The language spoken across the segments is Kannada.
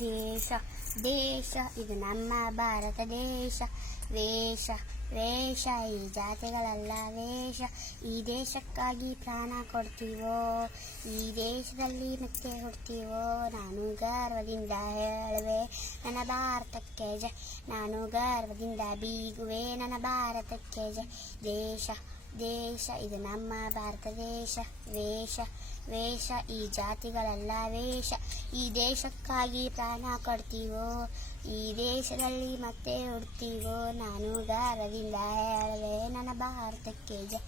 ದೇಶ ದೇಶ ಇದು ನಮ್ಮ ಭಾರತ ದೇಶ. ವೇಷ ವೇಷ ಈ ಜಾತಿಗಳೆಲ್ಲ ವೇಷ. ಈ ದೇಶಕ್ಕಾಗಿ ಪ್ರಾಣ ಕೊಡ್ತೀವೋ, ಈ ದೇಶದಲ್ಲಿ ಮತ್ತೆ ಹುಡ್ತೀವೋ. ನಾನು ಗರ್ವದಿಂದ ಹೇಳುವೆ ನನ್ನ ಭಾರತಕ್ಕೆ ಜಯ. ನಾನು ಗರ್ವದಿಂದ ಬೀಗುವೆ ನನ್ನ ಭಾರತಕ್ಕೆ ಜಯ. ದೇಶ ದೇಶ ಇದು ನಮ್ಮ ಭಾರತ ದೇಶ. ವೇಷ ವೇಷ ಈ ಜಾತಿಗಳೆಲ್ಲ ವೇಷ. ಈ ದೇಶಕ್ಕಾಗಿ ಪ್ರಾಣ ಕೊಡ್ತೀವೋ, ಈ ದೇಶದಲ್ಲಿ ಮತ್ತೆ ಹುಡ್ತೀವೋ. ನಾನು ಗರ್ವದಿಂದ ಹೇಳುವೆ ನನ್ನ ಭಾರತಕ್ಕೆ ಜಯ.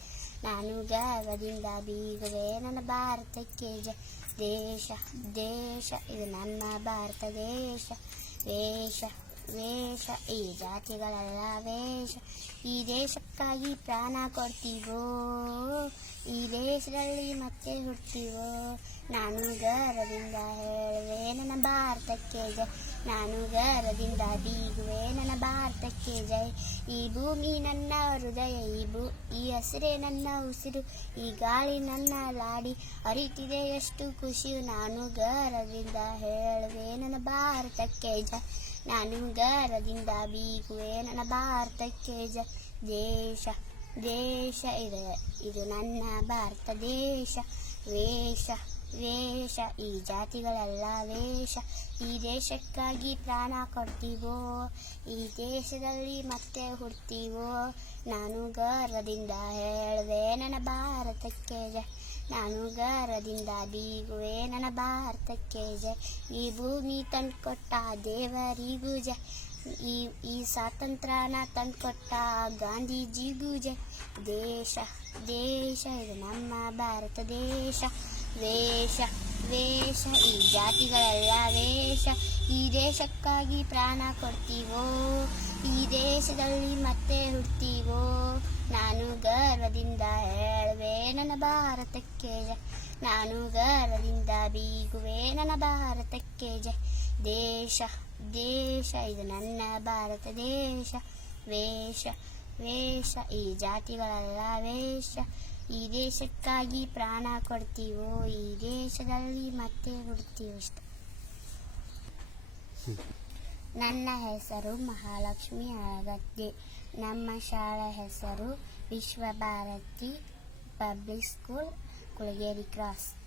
ನಾನು ಗರ್ವದಿಂದ ಬೀಗುವೆ ನನ್ನ ಭಾರತಕ್ಕೆ ಜಯ. ದೇಶ ದೇಶ ಇದು ನನ್ನ ಭಾರತ ದೇಶ. ವೇಷ ವೇಷ ಈ ಜಾತಿಗಳೆಲ್ಲ ವೇಷ. ಈ ದೇಶಕ್ಕಾಗಿ ಪ್ರಾಣ ಕೊಡ್ತೀವೋ, ಈ ದೇಶದಲ್ಲಿ ಮತ್ತೆ ಹುಡ್ತೀವೋ. ನಾನು ಗರ್ವದಿಂದ ಹೇಳುವೆ ನನ್ನ ಭಾರತಕ್ಕೆ ಜಯ. ನಾನು ಗರ್ವದಿಂದ ಬೀಗುವೆ ನನ್ನ ಭಾರತಕ್ಕೆ ಜಯ. ಈ ಭೂಮಿ ನನ್ನ ಹೃದಯ, ಈ ಹಸಿರೇ ನನ್ನ ಉಸಿರು, ಈ ಗಾಳಿ ನನ್ನ ಲಾಡಿ, ಅರಿತಿದೆ ಎಷ್ಟು ಖುಷಿಯು. ನಾನು ಗರ್ವದಿಂದ ಹೇಳುವೆ ನನ್ನ ಭಾರತಕ್ಕೆ ಜಯ. ನಾನು ಗರ್ವದಿಂದ ಬೀಗುವೆ ನನ್ನ ಭಾರತಕ್ಕೆ ಜಯ. ದೇಶ ದೇಶ ಇದು ನನ್ನ ಭಾರತ ದೇಶ. ವೇಷ ವೇಷ ಈ ಜಾತಿಗಳೆಲ್ಲ ವೇಷ. ಈ ದೇಶಕ್ಕಾಗಿ ಪ್ರಾಣ ಕೊಡ್ತೀವೋ, ಈ ದೇಶದಲ್ಲಿ ಮತ್ತೆ ಹುಡ್ತೀವೋ. ನಾನು ಗರ್ವದಿಂದ ಹೇಳುವೆ ನನ್ನ ಭಾರತಕ್ಕೆ ಜಯ. ನಾನು ಗರ್ವದಿಂದ ಬೀಗುವೆ ನನ್ನ ಭಾರತಕ್ಕೆ ಜಯ. ಈ ಭೂಮಿ ತಂದ್ಕೊಟ್ಟ ದೇವರಿಗೂ ಜಯ. ಈ ಸ್ವಾತಂತ್ರ್ಯನ ತಂದ್ಕೊಟ್ಟ ಗಾಂಧೀಜಿಗೂ ಜಯ. ದೇಶ ದೇಶ ಇದು ನಮ್ಮ ಭಾರತ ದೇಶ. ವೇಷ ವೇಷ ಈ ಜಾತಿಗಳೆಲ್ಲ ವೇಷ. ಈ ದೇಶಕ್ಕಾಗಿ ಪ್ರಾಣ ಕೊಡ್ತೀವೋ, ಈ ದೇಶದಲ್ಲಿ ಮತ್ತೆ ಹುಡ್ತೀವೋ. ನಾನು ಗರ್ವದಿಂದ ಹೇಳುವೆ ನನ್ನ ಭಾರತಕ್ಕೆ ಜಯ. ನಾನು ಗರ್ವದಿಂದ ಬೀಗುವೆ ನನ್ನ ಭಾರತಕ್ಕೆ ಜಯ. ದೇಶ ದೇಶ ಇದು ನನ್ನ ಭಾರತ ದೇಶ. ವೇಷ ವೇಷ ಈ ಜಾತಿಗಳೆಲ್ಲ ವೇಷ. ಈ ದೇಶಕ್ಕಾಗಿ ಪ್ರಾಣ ಕೊಡ್ತೀವೋ, ಈ ದೇಶದಲ್ಲಿ ಮತ್ತೆ ಹುಡ್ತೀವೋ. ಇಷ್ಟ. ನನ್ನ ಹೆಸರು ಮಹಾಲಕ್ಷ್ಮಿ ಅಳಗದ್ದೆ. ನಮ್ಮ ಶಾಲಾ ಹೆಸರು Vishwabharati public school, Kulageri cross.